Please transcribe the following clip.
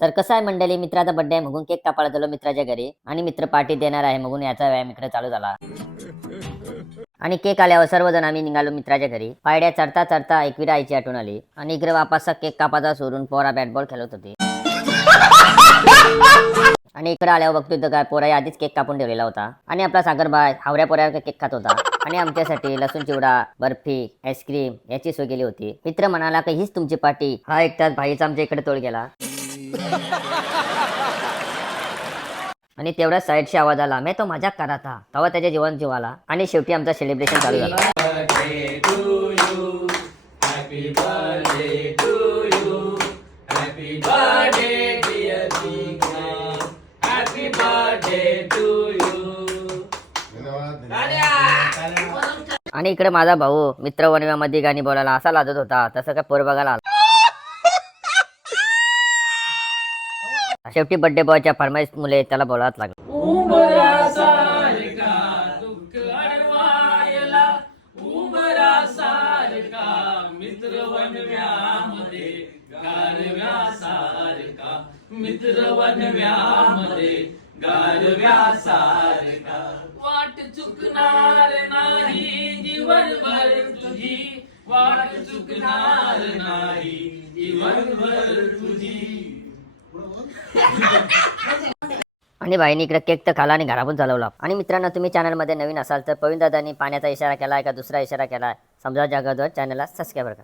तर कसं आहे मंडळी, मित्राचा बर्थडे आहे म्हणून केक कापायला गेलो मित्राच्या घरी आणि मित्र पार्टी देणार आहे म्हणून याचा व्यायाम इकडे चालू झाला. आणि केक आल्यावर सर्वजण आम्ही निघालो मित्राच्या घरी. पायड्या चढता चढता एकविरा आईची आठवण आली आणि इकडे वापस केक कापाचा सोडून पोरा बॅट बॉल खेळत होती. आणि इकडे आल्यावर बघतो तर काय पोरा आधीच केक कापून ठेवलेला होता आणि आपला सागरबाई हावऱ्या पोऱ्यावर केक खात होता आणि आमच्यासाठी लसूण चिवडा, बर्फी, आईस्क्रीम याची सोय केली होती. मित्र म्हणाला की हीच तुमची पार्टी. हा एकटाच भाईचा आमच्या इकडे तोड गेला. आणि तेवढ्या साईडशी आवाज आला, मी तो मजाक करत था. तेव्हा त्याच्या जीवन जीवाला आणि शेवटी आमचा सेलिब्रेशन चालू झाला. आणि इकडे माझा भाऊ मित्र वनव्यामध्ये गाणी बोलायला असा लाजत होता तसं काय पोर बघायला आला. शेवटी बर्थडे बॉयच्या फरमाईश मुले त्याला बोलावंच लागलं. मित्र वनव्यामध्ये गारव्यासारखा वाट चुकणार नाही जीवनभर तुझी, वाट चुकणार नाही जीवनभर तुझी. आणि भाईने इकडे केक तर खाला आणि घरातून चालवला. आणि मित्रांनो, तुम्ही चॅनलमध्ये नवीन असाल तर प्रवीण दादांनी पाण्याचा इशारा केलाय का दुसरा इशारा केलाय समजा जागोदर चॅनलला सबस्क्राईब करा.